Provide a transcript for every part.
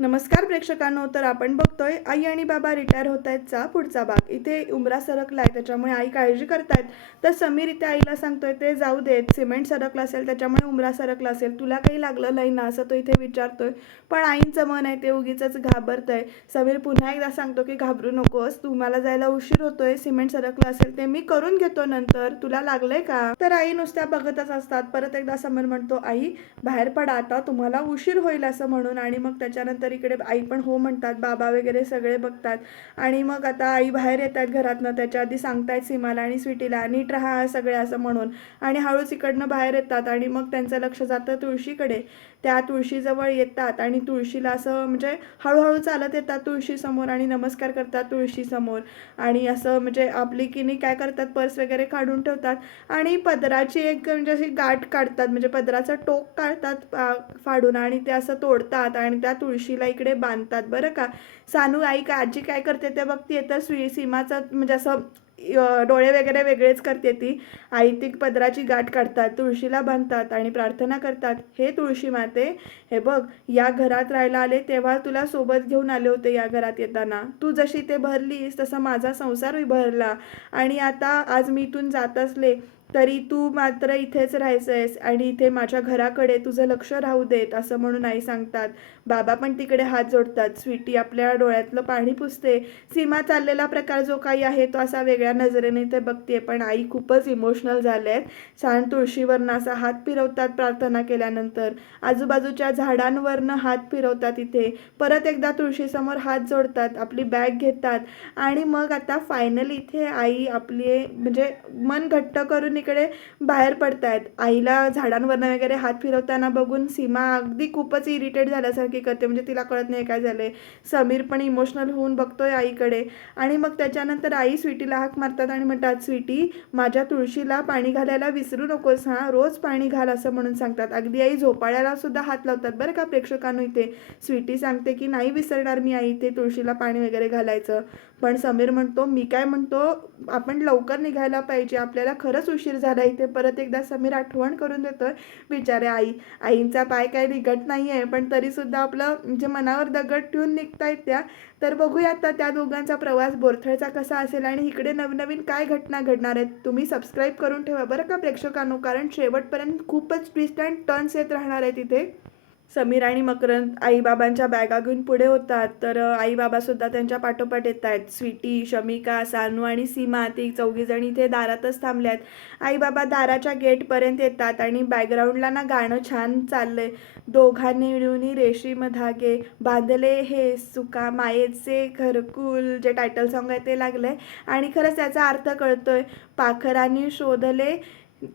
नमस्कार प्रेक्षकांनो तर आपण बघतोय आई आणि बाबा रिटायर होत आहेतचा पुढचा भाग. इथे उमरा सरकलाय त्याच्यामुळे आई काळजी करतायत. तर समीर इथे आईला सांगतोय ते जाऊ देत सिमेंट सरकलं असेल त्याच्यामुळे उमरा सरकला असेल. तुला काही लागलं नाही ना? असं तो इथे विचारतोय. पण आईंचं मन आहे ते उगीच घाबरतंय. समीर पुन्हा एकदा सांगतो की घाबरू नकोस तुम्हाला जायला उशीर होतोय. सिमेंट सरकलं असेल ते मी करून घेतो नंतर. तुला लागलंय का? तर आई नुसत्या बघतच असतात. परत एकदा समीर म्हणतो आई बाहेर पडा आता. तुम्हाला उशीर होईल असं म्हणून. आणि मग त्याच्यानंतर इकडे आई पण हो म्हणतात बाबा वगैरे सगळे बघतात. आणि मग आता आई बाहेर येतात घरातनं त्याच्या आधी सांगतायत सीमाला आणि स्वीटीला नीट राहा सगळे असं म्हणून. आणि हळूच इकडनं बाहेर येतात आणि मग त्यांचं लक्ष जातं तुळशीकडे. त्या तुळशीजवळ येतात आणि तुळशीला असं म्हणजे हळूहळू चालत येतात तुळशीसमोर आणि नमस्कार करतात तुळशीसमोर आणि असं म्हणजे आपली किनी काय करतात पर्स वगैरे काढून ठेवतात. आणि पदराची एक म्हणजे अशी गाठ काढतात म्हणजे पदराचं टोक काढतात फाडून आणि ते असं तोडतात आणि त्या तुळशीला इकडे बांधतात. बरं का? सानू आई का आजी काय करते ते बघते तर स्वी सीमाचं म्हणजे असं डोळे वगैरे वेगळेच करते ती. आई ती पदराची गाठ काढतात तुळशीला बांधतात आणि प्रार्थना करतात. हे तुळशी माते हे बघ या घरात राहायला आले तेव्हा तुला सोबत घेऊन आले होते या घरात येताना. तू जशी ते भरलीस तसा माझा संसार भरला. आणि आता आज मी इथून जात असले तरी तू मात्र इथेच राहायचं आहेस आणि इथे माझ्या घराकडे तुझं लक्ष राहू देत असं म्हणून आई सांगतात. बाबा पण तिकडे हात जोडतात. स्वीटी आपल्या डोळ्यातलं पाणी पुसते. सीमा चाललेला प्रकार जो काही आहे तो असा वेगळ्या नजरेने ते बघते पण आई खूपच इमोशनल झाले आहेत छान तुळशीवरनं असा हात फिरवतात प्रार्थना केल्यानंतर. आजूबाजूच्या झाडांवरनं हात फिरवतात इथे. परत एकदा तुळशीसमोर हात जोडतात. आपली बॅग घेतात. आणि मग आता फायनली इथे आई आपली म्हणजे मन घट्ट करून इकडे बाहेर पडतायत. आईला झाडांवरनं वगैरे हात फिरवताना बघून सीमा अगदी खूपच इरिटेट झाल्यासारखी करते. म्हणजे तिला कळत नाही काय झालंय. समीर पण इमोशनल होऊन बघतोय आईकडे. आणि मग त्याच्यानंतर आई स्वीटीला हाक मारतात आणि म्हणतात स्वीटी माझ्या तुळशीला पाणी घालायला विसरू नकोस हां रोज पाणी घाल असं म्हणून सांगतात. अगदी आई झोपाळ्याला सुद्धा हात लावतात बरं का प्रेक्षकांनो इथे. स्वीटी सांगते की नाही विसरणार मी आई इथे तुळशीला पाणी वगैरे घालायचं. पण समीर म्हणतो मी काय म्हणतो आपण लवकर निघायला पाहिजे आपल्याला खरंच उशीर झाला इथे परत एकदा समीर आठवण करून देतोय बिचारे आई आईंचा पाय काय निघत नाही आहे पण तरीसुद्धा आपलं म्हणजे मनावर दगड ठेवून निघतायत त्या तर बघूया आता त्या दोघांचा प्रवास बोरथळचा कसा असेल आणि इकडे नवनवीन काय घटना घडणार आहेत. तुम्ही सबस्क्राईब करून ठेवा बरं का प्रेक्षकांनो कारण शेवटपर्यंत खूपच ट्विस्ट अँड टर्न्स येत राहणार आहेत इथे. समीर आणि मकरंद आईबाबांच्या बॅगा घेऊन पुढे होतात. तर आईबाबासुद्धा त्यांच्या पाठोपाठ येत आहेत. स्वीटी शमिका सानू आणि सीमा ती चौघीजणी इथे दारातच थांबल्यात. आईबाबा दाराच्या गेटपर्यंत येतात आणि बॅकग्राऊंडला ना गाणं छान चाललंय. दोघांनी मिळून रेशीम धागे बांधले हे सुका मायेचे घरकुल जे टायटल सॉन्ग आहे ते लागलंय. आणि खरंच त्याचा अर्थ कळतोय. पाखरांनी शोधले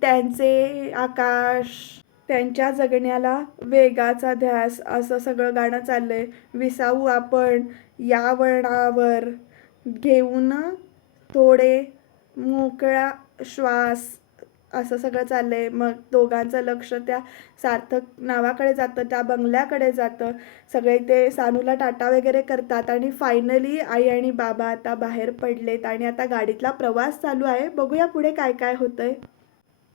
त्यांचे आकाश त्यांच्या जगण्याला वेगाचा ध्यास असं सगळं गाणं चाललंय. विसावू आपण या वळणावर. घेऊन थोडे मोकळा श्वास असं सगळं चाललंय. मग दोघांचं लक्ष त्या सार्थक नावाकडे जातं त्या बंगल्याकडे जातं. सगळे ते सानूला टाटा वगैरे करतात आणि फायनली आई आणि बाबा आता बाहेर पडलेत आणि आता गाडीतला प्रवास चालू आहे. बघूया पुढे काय काय होतंय.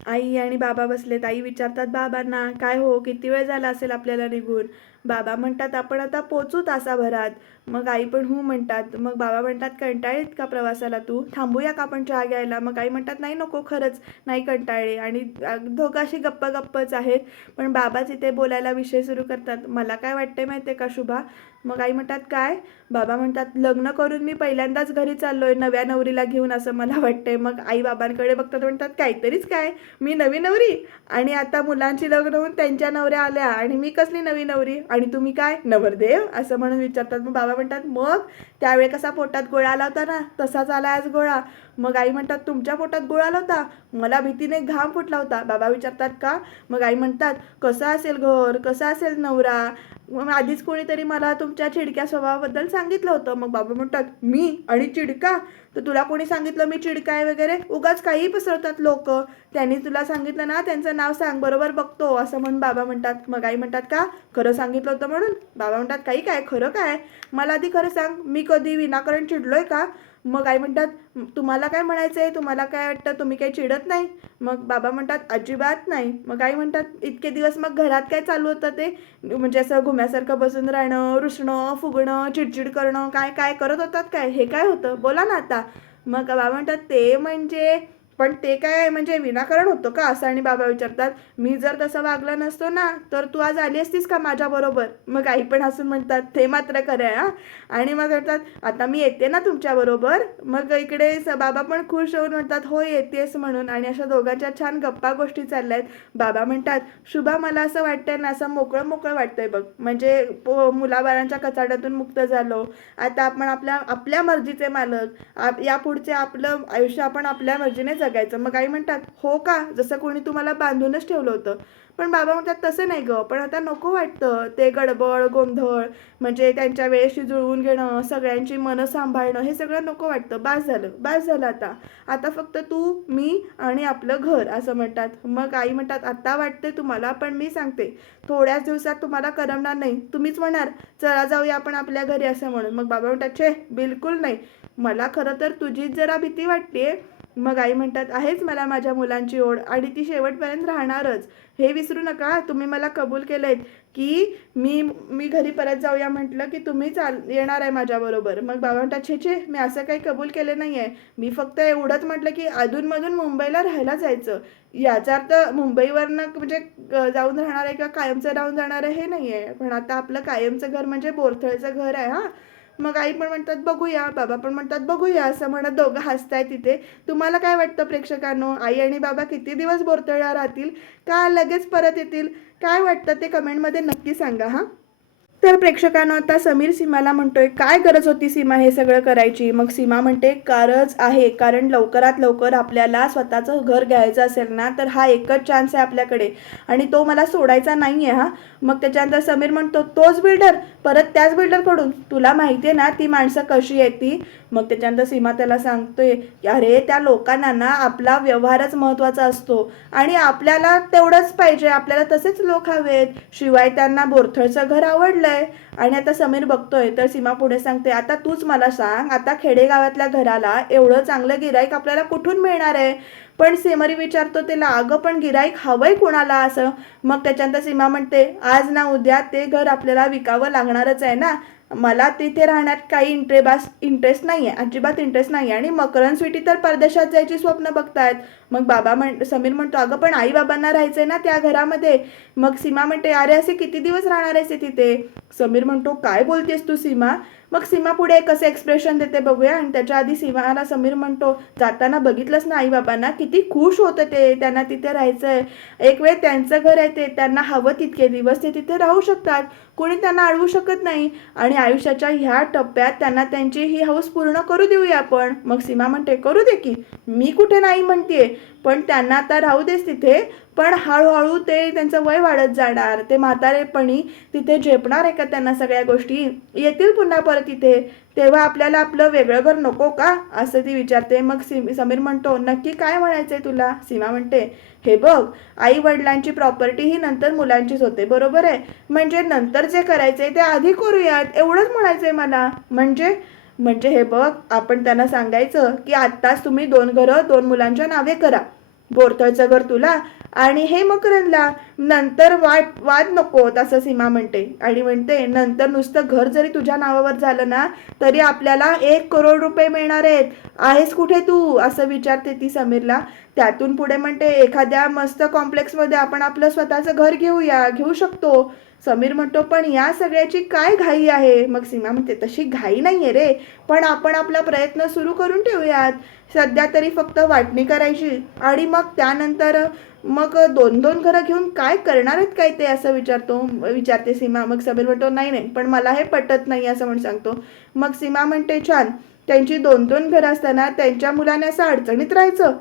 आई आणि बाबा बसलेत. आई विचारतात बाबांना काय हो किती वेळ झाला असेल आपल्याला निघून? बाबा म्हणतात आपण आता पोचू तासाभरात. मग आई पण हो म्हणतात मग बाबा म्हणतात कंटाळीत का प्रवासाला तू? थांबूया का आपण चहा घ्यायला? मग आई म्हणतात नाही नको खरंच नाही कंटाळले. आणि दोघाशी गप्प गप्पच आहेत. पण बाबाच इथे बोलायला विषय सुरू करतात मला काय वाटतंय माहिती आहे का शुभा? मग आई म्हणतात काय? बाबा म्हणतात लग्न करून मी पहिल्यांदाच घरी चाललोय नव्या नवरीला घेऊन असं मला वाटतंय. मग आई बाबांकडे बघतात म्हणतात काहीतरीच काय? मी नवी नवरी आणि आता मुलांची लग्न होऊन त्यांच्या नवऱ्या आल्या आणि मी कसली नवी नवरी? आणि तुम्ही काय? नवरदेव? असं म्हणून विचारतात. मग बाबा म्हणतात मग त्यावेळी कसा पोटात गोळा आला होता ना? तसाच आला आज गोळा. मग आई म्हणतात तुमच्या पोटात गोळा आला होता? मला भीतीने घाम फुटला होता. बाबा विचारतात का? मग आई म्हणतात कसं असेल घर? कसं असेल नवरा? मग आधीच कोणीतरी मला तुमच्या चिडक्या स्वभावाबद्दल सांगितलं होतं. मग बाबा म्हणतात मी आणि चिडका? तर तुला कोणी सांगितलं मी चिडका आहे वगैरे? उगाच काही पसरवतात लोक. त्यांनी तुला सांगितलं ना त्यांचं नाव सांग बरोबर बघतो असं म्हणून बाबा म्हणतात मग आई म्हणतात का खरं सांगितलं होतं म्हणून. बाबा म्हणतात काही काय खरं काय? मला आधी खरं सांग मी कधी विनाकारण चिडलोय का? मग आई म्हणतात तुम्हाला काय म्हणायचं आहे तुम्हाला काय वाटतं? तुम्ही काही चिडत नाही? मग बाबा म्हणतात अजिबात नाही. मग आई म्हणतात इतके दिवस मग घरात काय चालू होतं ते? म्हणजे असं घुम्यासारखं बसून राहणं रुसणं फुगणं चिडचिड करणं काय काय करत होतात काय? हे काय होतं? बोला ना आता. मग बाबा म्हणतात ते म्हणजे पण ते काय म्हणजे विनाकारण होतं का असं? आणि बाबा विचारतात मी जर तसं वागलं नसतो ना तर तू आज आली असतीस का माझ्याबरोबर मग आई पण हसून म्हणतात ते मात्र खरं आहे हा. आणि मग म्हणतात आता मी येते ना तुमच्याबरोबर मग इकडे स- बाबा पण खुश होऊन म्हणतात हो येतेस म्हणून. आणि अशा दोघांच्या छान गप्पा गोष्टी चालल्या आहेत बाबा म्हणतात शुभा मला असं वाटतंय ना असं मोकळं मोकळं वाटतंय बघ. म्हणजे पो मुलाबाळांच्या कचाड्यातून मुक्त झालो. आता आपण आपल्या आपल्या मर्जीचे मालक. आप यापुढचे आपलं आयुष्य आपण आपल्या मर्जीने जगायचं. मग आई म्हणतात हो का? जसं कोणी तुम्हाला बांधूनच ठेवलं होतं. पण बाबा म्हणतात तसं नाही ग. पण आता नको वाटतं. ते गडबड गोंधळ म्हणजे त्यांच्या वेळेशी जुळवून घेणं सगळ्यांची मनं सांभाळणं हे सगळं नको वाटतं. बास झालं. बास झालं आता. आता फक्त तू मी आणि आपलं घर असं म्हणतात. मग आई म्हणतात आता वाटते तुम्हाला पण मी सांगते. थोड्याच दिवसात तुम्हाला करमणार नाही. तुम्हीच म्हणाल चला जाऊया आपण आपल्या घरी असं म्हणून. मग बाबा म्हणतात छे बिलकुल नाही. मला खरं तर तुझीच जरा भीती वाटते मग आई म्हणतात आहेच मला माझ्या मुलांची ओढ आणि ती शेवटपर्यंत राहणारच. हे विसरू नका तुम्ही मला कबूल केलंय की मी मी घरी परत जाऊया म्हटलं की तुम्ही चाल येणार आहे माझ्याबरोबर मग बाबा म्हणतात छे छे मी असं काही कबूल केलं नाही आहे मी फक्त एवढंच म्हटलं की अधूनमधून मुंबईला राहायला जायचं. याचा अर्थ मुंबईवरनं म्हणजे जाऊन राहणार आहे किंवा कायमचं राहून जाणार आहे हे नाही आहे पण आता आपलं कायमचं घर म्हणजे बोरथळचं घर आहे हां. मग आई पण म्हणतात बघूया बाबा पण म्हणतात बघूया असं म्हणत दोघं हसताय तिथे. तुम्हाला काय वाटतं प्रेक्षकांनो? आई आणि बाबा किती दिवस बोरतळ्या राहतील? का लगेच परत येतील? काय वाटतं ते कमेंटमध्ये नक्की सांगा हां? तर प्रेक्षकांनो आता समीर सीमाला म्हणतोय काय गरज होती सीमा हे सगळं करायची? मग सीमा म्हणते गरज आहे कारण लवकरात लवकर आपल्याला स्वतःचं घर घ्यायचं असेल ना तर हा एकच चान्स आहे आपल्याकडे. आणि तो मला सोडायचा नाही आहे हा? मग त्याच्यानंतर समीर म्हणतो तोच बिल्डर परत त्याच बिल्डरकडून तुला माहिती आहे ना ती माणसं कशी आहेत ती? मग त्याच्यानंतर सीमा त्याला सांगतोय की अरे त्या लोकांना ना आपला व्यवहारच महत्त्वाचा असतो आणि आपल्याला तेवढंच पाहिजे आपल्याला तसेच लोक हवेत. शिवाय त्यांना बोरथळचं घर आवडलंय. आणि आता समीर बघतोय तर सीमा पुढे सांगते आता तूच मला सांग आता खेडेगावातल्या घराला एवढं चांगलं गिराईक आपल्याला कुठून मिळणार आहे? पण सेमरी विचारतो त्याला अगं पण गिराईक हवंय कोणाला असं? मग त्याच्यानंतर सीमा म्हणते आज ना उद्या ते घर आपल्याला विकावं लागणारच आहे ना. मला तिथे राहण्यात काही इंटरेबास इंटरेस्ट नाही आहे अजिबात इंटरेस्ट नाही आहे आणि मकरन स्वीटी तर परदेशात जायची स्वप्न बघतायत. मग बाबा म्हण समीर म्हणतो अगं पण आई बाबांना राहायचंय ना त्या घरामध्ये. मग सीमा म्हणते अरे असे किती दिवस राहणार आहेस तिथे? समीर म्हणतो काय बोलतेस तू सीमा? मग सीमा पुढे कसं एक्सप्रेशन देते बघूया. आणि त्याच्या आधी सीमाला समीर म्हणतो जाताना बघितलंच ना आईबाबांना? किती खुश होतं ते. त्यांना तिथे राहायचं आहे एक वेळ त्यांचं घर आहे ते. त्यांना हवं तितके दिवस ते तिथे राहू शकतात. कोणी त्यांना अडवू शकत नाही. आणि आयुष्याच्या ह्या टप्प्यात त्यांना त्यांची ही हौस पूर्ण करू देऊया आपण. मग सीमा म्हणते करू दे की. मी कुठे नाही म्हणतेय. पण त्यांना आता राहू देस तिथे. पण हळूहळू ते त्यांचं वय वाढत जाणार ते म्हातारेपणी तिथे झेपणार आहे का त्यांना सगळ्या गोष्टी? येतील पुन्हा परत तिथे तेव्हा आपल्याला आपलं वेगळं घर नको का? असं ती विचारते. मग सी समीर म्हणतो नक्की काय म्हणायचंय तुला? सीमा म्हणते हे बघ आई वडिलांची प्रॉपर्टी ही नंतर मुलांचीच होते बरोबर आहे? म्हणजे नंतर जे करायचंय ते आधी करूयात एवढंच म्हणायचंय मला. म्हणजे? म्हणजे हे बघ आपण त्यांना सांगायचं की आत्ताच तुम्ही दोन घरं दोन मुलांच्या नावे करा. बोरतळचं घर तुला. आणि हे मकरनला नंतर वाट वाद नको असं सीमा म्हणते. आणि म्हणते नंतर नुसतं घर जरी तुझ्या नावावर झालं ना तरी आपल्याला एक करोड रुपये मिळणार आहेत. आहेस कुठे तू? असं विचारते ती समीरला. त्यातून पुढे म्हणते एखाद्या मस्त कॉम्प्लेक्समध्ये आपण आपलं स्वतःचं घर घेऊया घेऊ शकतो. समीर म्हणतो पण या सगळ्याची काय घाई आहे? मग सीमा म्हणते तशी घाई नाही आहे रे पण आपण आपला प्रयत्न सुरू करून ठेवूयात. सध्या तरी फक्त वाटणी करायची. आणि मग त्यानंतर मग दोन दोन घरं घेऊन काय करणार आहेत काय ते? असं विचारतो विचारते सीमा. मग समीर म्हणतो नाही नाही पण मला हे पटत नाही असं म्हणून सांगतो. मग सीमा म्हणते छान त्यांची दोन दोन घरं असताना त्यांच्या मुलाने असं अडचणीत राहायचं.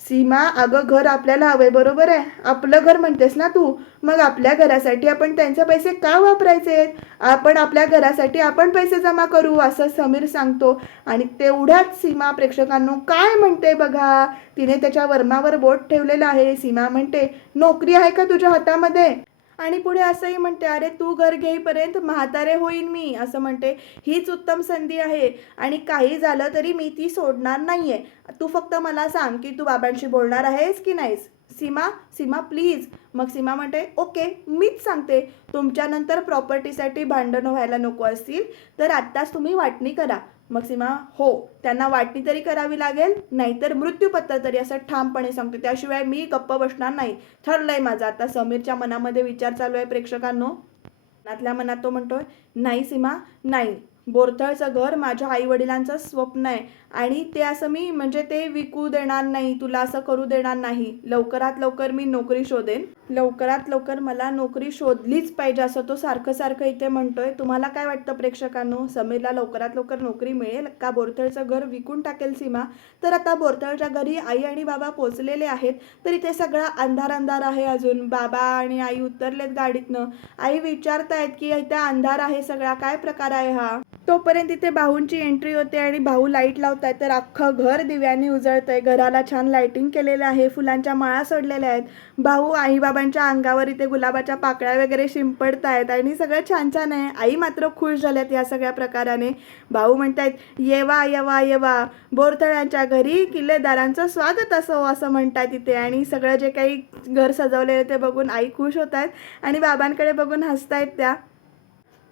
सीमा अगं घर आपल्याला हवंय बरोबर आहे? आपलं घर म्हणतेस ना तू? मग आपल्या घरासाठी आपण त्यांचे पैसे का वापरायचे? आपण आपल्या घरासाठी आपण पैसे जमा करू असं समीर सांगतो. आणि तेवढ्याच सीमा प्रेक्षकांनो काय म्हणते बघा? तिने त्याच्या वर्मावर बोट ठेवलेलं आहे. सीमा म्हणते नोकरी आहे का तुझ्या हातामध्ये? आणि पुढे असंही म्हणते अरे तू घर घेईपर्यंत म्हातारे होईन मी असं म्हणते. हीच उत्तम संधी आहे. आणि काही झालं तरी मी ती सोडणार नाही आहे तू फक्त मला सांग की तू बाबांशी बोलणार आहेस की नाहीस? सीमा सीमा प्लीज. मग सीमा म्हणते ओके मीच सांगते. तुमच्यानंतर प्रॉपर्टीसाठी भांडणं व्हायला नको असतील तर आत्ताच तुम्ही वाटणी करा. मग सीमा हो त्यांना वाटणी तरी करावी लागेल नाहीतर मृत्यूपत्र तरी असं ठामपणे सांगतो. त्याशिवाय मी गप्प बसणार नाही. ठरलंय माझं. आता समीरच्या मनामध्ये विचार चालू आहे प्रेक्षकांनो. मनातल्या मनात तो म्हणतोय नाही सीमा नाही. बोरथळचं घर माझ्या आई वडिलांचं स्वप्न आहे. आणि ते असं मी म्हणजे ते विकू देणार नाही तुला असं करू देणार नाही. लवकरात लवकर मी नोकरी शोधेन. लवकरात लवकर मला नोकरी शोधलीच पाहिजे असं तो सारखं सारखं इथे म्हणतोय. तुम्हाला काय वाटतं प्रेक्षकांनो? समीरला लवकरात लवकर नोकरी मिळेल का? बोरथळचं घर विकून टाकेल सीमा? तर आता बोरथळच्या घरी आई आणि बाबा पोचलेले आहेत. तर इथे सगळा अंधार अंधार आहे अजून. बाबा आणि आई उतरलेत गाडीतनं. आई विचारतायत की इथे अंधार आहे सगळा. काय प्रकार आहे हा? तोपर्यंत इथे भाऊंची एंट्री होते आणि भाऊ लाइट लावतायत. तर अख्खं घर दिव्याने उजळतंय. घराला छान लाईटिंग केलेलं आहे. फुलांच्या माळा सोडलेल्या आहेत. भाऊ आईबाबांच्या अंगावर इथे गुलाबाच्या पाकळ्या वगैरे शिंपडतायत आणि सगळं छान छान आहे. आई मात्र खुश झाल्यात या सगळ्या प्रकाराने. भाऊ म्हणतायत येवा येवा येवा. बोरथळ्यांच्या घरी किल्लेदारांचं स्वागत असो असं म्हणतायत इथे. आणि सगळं जे काही घर सजवलेलं ते बघून आई खुश होत आहेत आणि बाबांकडे बघून हसतायत त्या.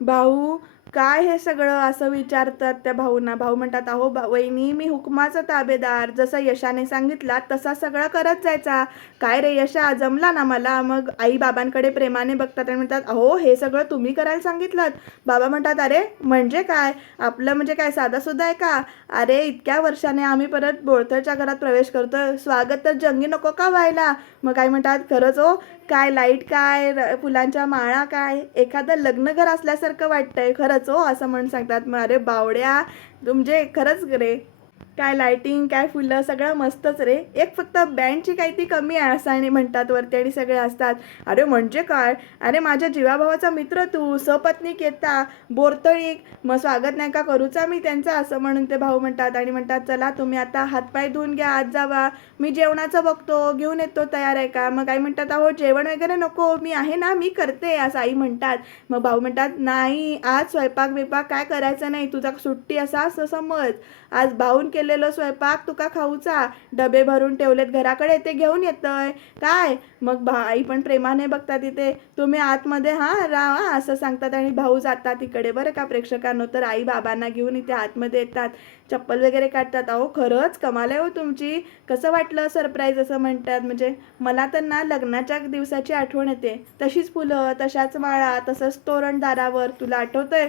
भाऊ काय हे सगळं असं विचारतात त्या भाऊंना? भाऊ म्हणतात अहो वहिनी मी हुकमाचा ताबेदार. जसं यशाने सांगितला तसा सगळा करत जायचा. काय रे यशा जमला ना मला? मग आई बाबांकडे प्रेमाने बघतात आणि म्हणतात अहो हे सगळं तुम्ही करायला सांगितलं बाबा म्हणतात अरे म्हणजे काय? आपलं म्हणजे काय? साधा सुद्धा आहे का? अरे इतक्या वर्षाने आम्ही परत बोळतरच्या घरात प्रवेश करतोय. स्वागत तर जंगी नको का व्हायला? मग काय म्हणतात खरंच हो. काय लाइट काय? फुलांच्या माळा काय? एखादं लग्नघर असल्यासारखं वाटतंय. खरं खरंच हो असं म्हणून सांगतात. मग अरे बावड्या तुमचे खरंच रे. काय लाईटिंग काय फुलं सगळं मस्तच रे. एक फक्त बँडची काही ती कमी आहे असं आणि म्हणतात वरती आणि सगळे असतात. अरे म्हणजे काय? अरे माझ्या जीवाभावाचा मित्र तू सपत्नीक येता बोरतळीक. मग स्वागत नाही का करूचा मी त्यांचं? असं म्हणून ते भाऊ म्हणतात आणि म्हणतात चला तुम्ही आता हातपाय धुवून घ्या आज जावा. मी जेवणाचं बघतो घेऊन येतो तयार आहे का? मग आई म्हणतात अहो जेवण वगैरे नको. मी आहे ना मी करते. असं आई म्हणतात. मग भाऊ म्हणतात नाही आज स्वयंपाक बिपाक काय करायचं नाही? तुझा सुट्टी असा असं समज. आज भाऊन केलेलं स्वयंपाक तुका खाऊचा. डबे भरून ठेवलेत घराकडे ते घेऊन येतंय. काय? मग भा आई पण प्रेमाने बघतात तिथे तुम्ही आतमध्ये हां राहा असं सांगतात आणि भाऊ जातात तिकडे बरं का प्रेक्षकांनो? तर आई बाबांना घेऊन इथे आतमध्ये येतात. चप्पल वगैरे काढतात. अहो खरंच कमाल आहे हो तुमची. कसं वाटलं सरप्राईज असं म्हणतात? म्हणजे मला तर ना लग्नाच्या दिवसाची आठवण येते. तशीच फुलं तशाच माळा तसंच तोरण दारावर. तुला आठवतंय?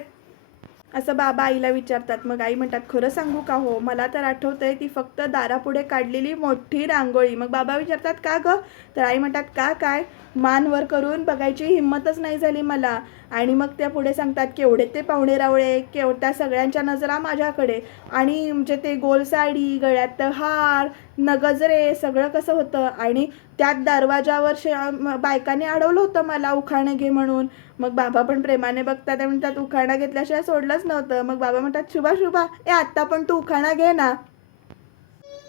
असं बाबा आईला विचारतात मग आई म्हणतात खरं सांगू का हो? मला तर आठवतंय ती फक्त दारापुढे काढलेली मोठी रांगोळी. मग बाबा विचारतात का गं? तर आई म्हणतात का काय? मान वर करून बघायची हिंमतच नाही झाली मला. आणि मग त्या पुढे सांगतात केवढे ते पाहुणे रावळे केव त्या सगळ्यांच्या नजरा माझ्याकडे. आणि म्हणजे ते गोल साडी गळ्यात हार नगजरे सगळं कसं होतं? आणि त्यात दरवाजावर शे बायकाने अडवलं होतं मला उखाणं घे म्हणून. मग बाबा पण प्रेमाने बघतात आणि म्हणतात उखाणा घेतल्याशिवाय सोडलंच नव्हतं. मग बाबा म्हणतात शुभा शुभा ए आत्ता पण तू उखाणा घे ना.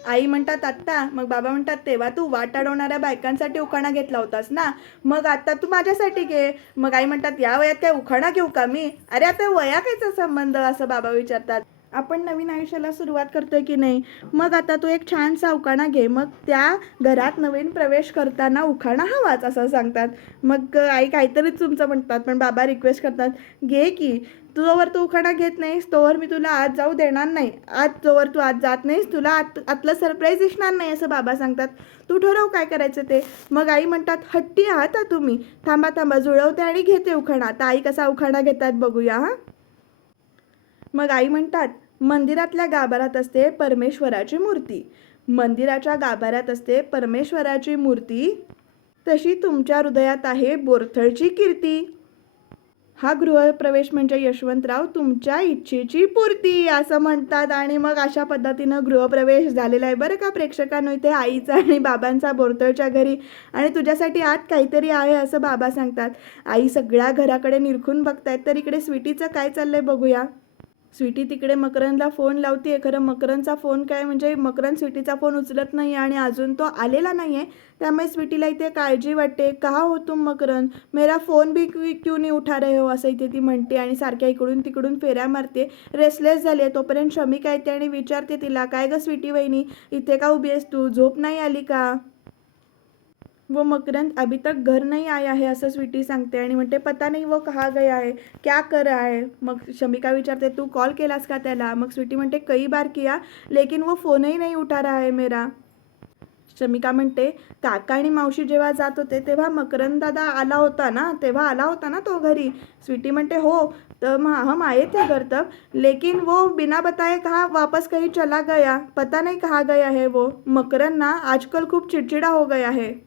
आई म्हणतात आत्ता. मग बाबा म्हणतात तेव्हा तू वाट अडवणाऱ्या बायकांसाठी उखाणा घेतला होतास ना? मग आता तू माझ्यासाठी घे. मग आई म्हणतात या वयात काय उखाणा घेऊ का मी? अरे आता वया कायचा संबंध? असं बाबा विचारतात. आपण नवीन आयुष्याला सुरुवात करतोय की नाही? मग आता तू एक छानसा उखाणा घे. मग त्या घरात नवीन प्रवेश करताना उखाणा हवाच असं सांगतात. मग आई काहीतरीच तुमचं म्हणतात पण बाबा रिक्वेस्ट करतात घे की तुझ्यावर तू उखाणा घेत नाहीस तोवर मी तुला आत जाऊ देणार नाही. आज जोवर तू आत जात नाहीस तुला आत आतलं सरप्राईज दिसणार नाही असं बाबा सांगतात. तू ठरव काय करायचं ते. मग आई म्हणतात हट्टी आहात तुम्ही? थांबा थांबा जुळवते आणि घेते उखाणा. आता आई कसा उखाणा घेतात बघूया हां. मग आई म्हणतात मंदिरातल्या गाभाऱ्यात असते परमेश्वराची मूर्ती. मंदिराच्या गाभाऱ्यात असते परमेश्वराची मूर्ती? तशी तुमच्या हृदयात आहे बोरथळची कीर्ती. हा गृहप्रवेश म्हणजे यशवंतराव तुमच्या इच्छेची पूर्ती असं म्हणतात. आणि मग अशा पद्धतीनं गृहप्रवेश झालेला आहे बरं का प्रेक्षकांनो इथे आईचा आणि बाबांचा बोरतळच्या घरी. आणि तुझ्यासाठी आत काहीतरी आहे असं बाबा सांगतात. आई सगळ्या घराकडे निरखून बघतायत तर इकडे स्वीटीचं काय चाललंय बघूया. स्वीटी तिकडे मकरनला फोन लावते खरं मकरनचा फोन काय म्हणजे मकरन स्वीटीचा फोन उचलत नाही आणि अजून तो आलेला नाही आहे त्यामुळे स्वीटीला इथे काळजी वाटते. का हो तुम मकरन मेरा फोन भी क्यू क्यू नाही उठा रहे हो? असं इथे ती म्हणते आणि सारख्या इकडून तिकडून फेऱ्या मारते. रेसलेस झाली आहे. तोपर्यंत शमिका येते आणि विचारते तिला काय गं स्वीटी वहिनी? इथे का उभी आहेस तू? झोप नाही आली का? वो मकरंद अभी तक घर नहीं आया है असं स्वीटी सांगते आणि म्हणते पता नहीं वो कहाँ गया है क्या कर रहा है? मग शमिका विचारते तू कॉल केलास का त्याला? मग स्वीटी म्हणते कई बार किया लेकिन वो फोनही नहीं उठा रहा है मेरा. शमिका म्हणते काका आणि मावशी जेव्हा जात होते तेव्हा मकरंद दादा आला होता ना तेव्हा आला होता ना तो घरी? स्वीटी म्हणते हो तर म- हम आए थे घर तक लेकिन वो बिना बताए कहा वापस कहीं चला गया पता नहीं कहाँ गया है वो। मकरंद ना आजकल खूप चिड़चिड़ा हो गया है।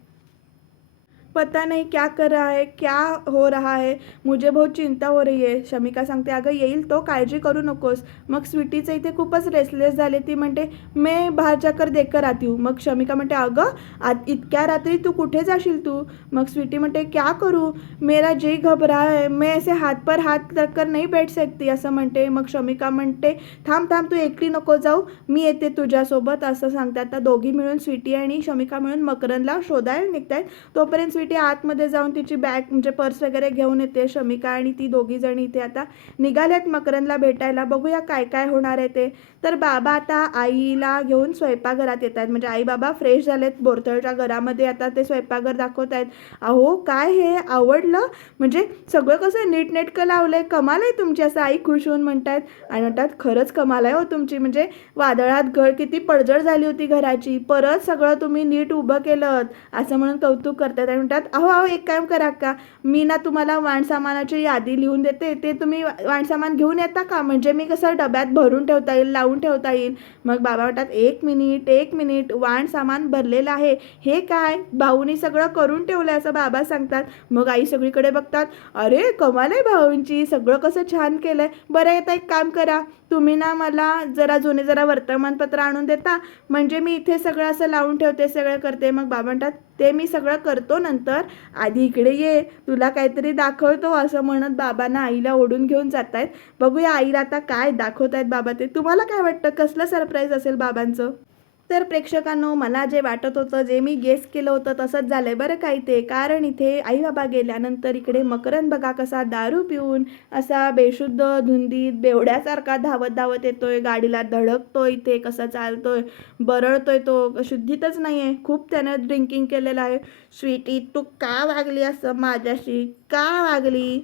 पता नहीं क्या कर रहा है क्या हो रहा है। मुझे बहुत चिंता हो रही आहे शमिका सांगते अगं येईल तो काळजी करू नकोस. मग स्वीटीचं इथे खूपच रेसलेस झाले. ती म्हणते मे बाहेर जाकर देखकर आती हूँ. मग शमिका म्हणते अगं आत इतक्या रात्री तू कुठे जाशील तू? मग स्वीटी म्हणते क्या करू? मेरा जी घबरा है मैं ऐसे हात पर हात रखकर नाही बैठ सकती असं म्हणते. मग शमिका म्हणते थांब थांब तू एकटी नको जाऊ मी येते तुझ्यासोबत असं सांगते. आता दोघी मिळून स्वीटी आणि शमिका मिळून मकरनला शोधायला निघतायत. तोपर्यंत स्वीटी आतमध्ये जाऊन तिची बॅग म्हणजे पर्स वगैरे घेऊन येते शमिका आणि ती दोघीजणी इथे आता निघाल्यात मकरनला भेटायला. बघूया काय काय होणार आहे ते. तर बाबा आता आईला घेऊन स्वयंपाकघरात येत आहेत म्हणजे आई बाबा फ्रेश झालेत बोरतळच्या घरामध्ये आता ते स्वयंपाकघर दाखवत आहेत अहो काय हे? आवडलं? म्हणजे सगळं कसं नीटनेटकं लावलंय? कमाल आहे तुमची असं आई खुश होऊन म्हणतायत. आणि म्हणतात खरंच कमाल आहे हो तुमची. म्हणजे वादळात घर किती पडझड झाली होती घराची. परत सगळं तुम्ही नीट उभं केलं असं म्हणून कौतुक करतात आणि म्हणतात अहो अहो एक काम करा का मी ना तुम्हाला वाणसामानाची यादी लिहून देते ते तुम्ही वाणसामान घेऊन येता का? म्हणजे मी कसं डब्यात भरून ठेवता येईल लावून ठेवता येईल? मग बाबा म्हणतात एक मिनिट एक मिनिट वाण सामान भरलेलं आहे हे काय? भाऊनी सगळं करून ठेवलं असं बाबा सांगतात. मग आई सगळीकडे बघतात अरे कमाल आहे भाऊंची सगळं कसं छान केलं आहे बरं आता एक काम करा तुम्ही ना मला जरा जुने जरा वर्तमानपत्र आणून देता. म्हणजे मी इथे सगळं असं लावून ठेवते सगळं करते. मग बाबा म्हणतात ते मी सगळं करतो नंतर. आधी इकडे ये तुला काहीतरी दाखवतो असं म्हणत बाबांना आईला ओढून घेऊन जात आहेत बघूया आईला आता काय दाखवत आहेत बाबा ते. तुम्हाला काय वाटतं? कसलं सरप्राईज असेल बाबांचं? तर प्रेक्षकांनो मला जे वाटत होतं जे मी गेस केलं होतं तसंच झालंय बरं काय ते कारण इथे आई बाबा गेल्यानंतर इकडे मकरन बघा कसा दारू पिऊन असा बेशुद्ध धुंदीत बेवड्यासारखा धावत धावत येतोय गाडीला धडकतो इथे कसा चालतोय बरळतोय तो शुद्धीतच नाही आहे खूप त्यानं ड्रिंकिंग केलेलं आहे. स्वीटी तू का वागली असं माझ्याशी? का वागली?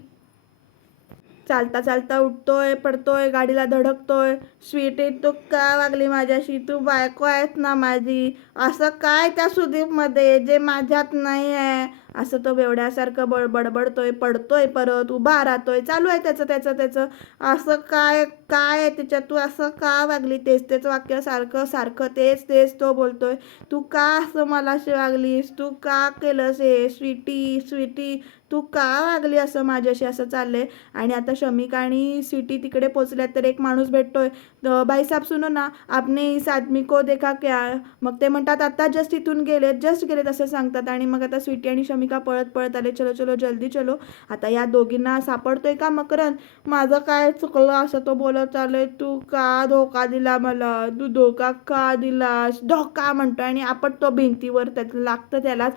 चालता चालता उठतोय पडतोय गाडीला धडकतोय. स्वीटी तू का वागली माझ्याशी? तू बायको आहेस ना माझी? असं काय त्या सुदीपमध्ये जे माझ्यात नाही आहे? असं तो बेवड्यासारखं बड बडबडतोय पडतोय परत उभा राहतोय चालू आहे त्याचं त्याचं त्याचं. असं काय काय आहे त्याच्यात तू असं का वागली? तेच तेच वाक्य सारखं सारखं तेच तेच तो बोलतोय. तू का असं मला अशी वागलीस? तू का केलंस हे? स्वीटी स्वीटी तू का वागली असं माझ्याशी? असं चाललंय. आणि आता शमिका आणि स्वीटी तिकडे पोचल्यात तर एक माणूस भेटतोय. "अ, भाई साहब सुनो ना आपने इस आदमी को देखा क्या? मग ते म्हणतात आत्ता जस्ट इथून गेलेत जस्ट गेलेत असं सांगतात आणि मग आता स्वीटी आणि शमिका पळत पळत आले चलो चलो जल्दी चलो. आता या दोघींना सापडतोय का मकरन माझं काय चुकलं असं तो बोलत चालय तू का धोका दिला मला? तू धोका का दिलास? धोका म्हणतो आणि आपण तो भिंतीवर त्यात लागतं त्याला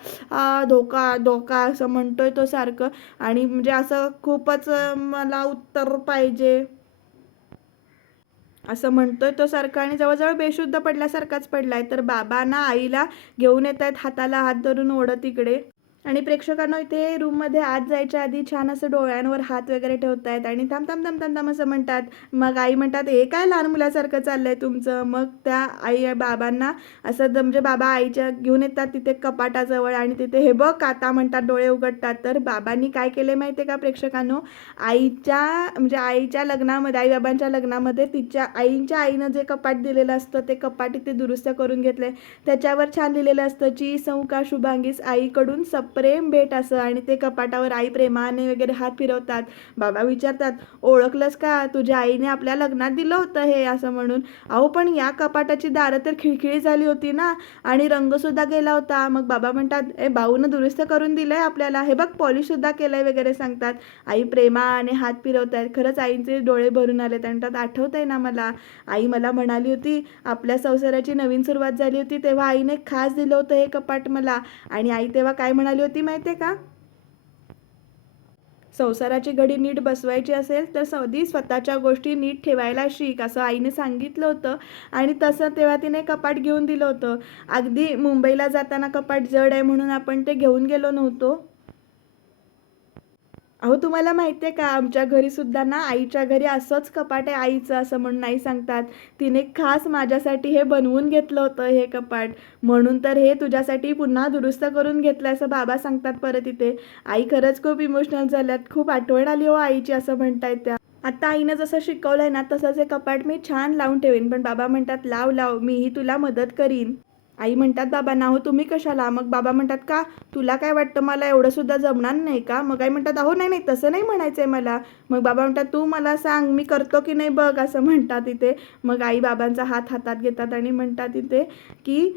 धोका धोका असं म्हणतोय तो सारखं. आणि म्हणजे असं खूपच मला उत्तर पाहिजे. असं म्हणतोय तो सारखा आणि जवळजवळ बेशुद्ध पडल्यासारखाच पडलाय. तर बाबांना आईला घेऊन येत आहेत हाताला हात धरून ओढत इकडे. आणि प्रेक्षकांना इथे रूममध्ये आत जायच्या आधी छान असं डोळ्यांवर हात वगैरे ठेवतायत आणि थांब थांब थांब थांब थांब असं म्हणतात. मग आई म्हणतात हे काय लहान मुलासारखं चाललंय तुमचं? मग त्या आई बाबांना असं म्हणजे बाबा आईच्या घेऊन येतात तिथे कपाटाजवळ आणि तिथे हे बघ काता म्हणतात डोळे उघडतात. तर बाबांनी काय केले माहिती आहे का प्रेक्षकांनो? आईच्या म्हणजे आईच्या लग्नामध्ये आई बाबांच्या लग्नामध्ये तिच्या आईच्या आईनं जे कपाट दिलेलं असतं ते कपाट इथे दुरुस्त करून घेतलंय. त्याच्यावर छान लिहिलेलं असतं ची संका शुभांगीस आईकडून सप प्रेम भेट असं आणि ते कपाटावर आई प्रेमाने वगैरे हात फिरवतात. बाबा विचारतात ओळखलंस का? तुझ्या आईने आपल्या लग्नात दिलं होतं हे असं म्हणून अहो पण या कपाटाची दारं तर खिळखिळी झाली होती ना आणि रंगसुद्धा गेला होता. मग बाबा म्हणतात ए भाऊनं दुरुस्त करून दिलं आहे आपल्याला. हे बघ पॉलिशसुद्धा केलं आहे वगैरे सांगतात. आई प्रेमाने हात फिरवत आहेत खरंच आईचे डोळे भरून आले. त्या म्हणतात आठवत आहे ना मला. आई मला म्हणाली होती आपल्या संसाराची नवीन सुरुवात झाली होती तेव्हा आईने खास दिलं होतं हे कपाट मला. आणि आई तेव्हा काय म्हणाली? होती माहिती आहे का? संसाराची घडी नीट बसवायची असेल तर सौदी स्वतःच्या गोष्टी नीट ठेवायला शिक असं आईने सांगितलं होतं. आणि तसं तेव्हा तिने कपाट घेऊन दिलं होतं. अगदी मुंबईला जाताना कपाट जड आहे म्हणून आपण ते घेऊन गेलो नव्हतो. अहो तुम्हाला माहिती आहे का? आमच्या घरी सुद्धा ना आईच्या घरी असंच कपाट आहे आईचं असं म्हणून नाही सांगतात. तिने खास माझ्यासाठी हे बनवून घेतलं होतं हे कपाट. म्हणून तर हे तुझ्यासाठी पुन्हा दुरुस्त करून घेतलं असं बाबा सांगतात परत इथे. आई खरंच खूप इमोशनल झाल्यात. खूप आठवण आली हो आईची असं म्हणतायत त्या. आता आईनं जसं शिकवलं आहे ना तसंच हे कपाट मी छान लावून ठेवेन. पण बाबा म्हणतात लाव लाव मीही तुला मदत करीन. आई म्हणतात बाबा ना हो तुम्ही कशाला? मग बाबा म्हणतात का? तुला काय वाटतं मला एवढं सुद्धा जमणार नाही का? मग आई म्हणतात अहो नाही नाही तसं नाही म्हणायचं आहे मला. मग बाबा म्हणतात तू मला सांग मी करतो की नाही बघ असं म्हणतात इथे. मग आई बाबांचा हात हातात घेतात आणि म्हणतात इथे की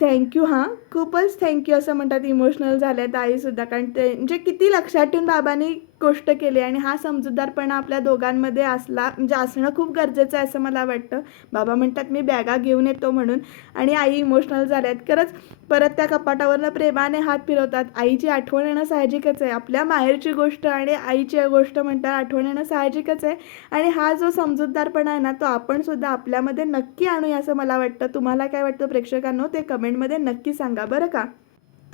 थँक्यू हां. खूपच थँक्यू असं म्हणतात इमोशनल झाल्यात आईसुद्धा. कारण ते म्हणजे किती लक्षात ठेवून बाबांनी गोष्ट केली आणि हा समजूतदारपणा आपल्या दोघांमध्ये असला म्हणजे असणं खूप गरजेचं आहे असं मला वाटतं. बाबा म्हणतात मी बॅगा घेऊन येतो म्हणून. आणि आई इमोशनल झाल्यात. खरंच परत त्या कपाटावरनं प्रेमाने हात फिरवतात. आईची आठवण येणं साहजिकच आहे. आपल्या माहेरची गोष्ट आणि आईची गोष्ट म्हणतात आठवण येणं साहजिकच आहे. आणि हा जो समजूतदारपणा आहे ना तो आपण सुद्धा आपल्यामध्ये नक्की आणूया असं मला वाटतं. तुम्हाला काय वाटतं प्रेक्षकांनो? ते कमेंटमध्ये नक्की सांगा बरं का?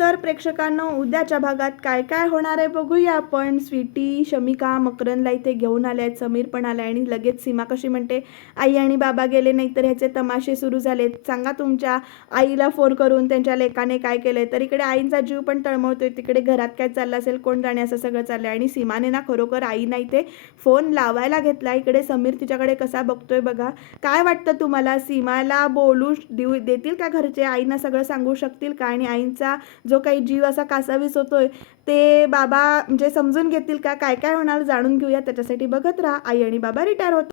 तर प्रेक्षकांना उद्याच्या भागात काय काय होणार आहे बघूया आपण. स्वीटी शमिका मकरनला इथे घेऊन आल्या आहेत समीर पण आलाय आणि लगेच सीमा कशी म्हणते आई आणि बाबा गेले नाही तर ह्याचे तमाशे सुरू झालेत. सांगा तुमच्या आईला फोन करून त्यांच्या लेकाने काय केलंय. तर इकडे आईंचा जीव पण तळमळतोय. तिकडे घरात काय चाललं असेल कोण जाणे असं सगळं चाललंय. आणि सीमाने ना खरोखर आईना इथे फोन लावायला घेतला इकडे समीर तिच्याकडे कसा बघतोय बघा. काय वाटतं तुम्हाला? सीमाला बोलू देऊ देतील का घरचे? आईना सगळं सांगू शकतील का? आणि आईंचा जो काही जीव असा कासावीस होतोय ते बाबा म्हणजे समजून घेतील का काय काय होणार जाणून घेऊया. त्याच्यासाठी बघत राहा. आई आणि बाबा रिटायर होत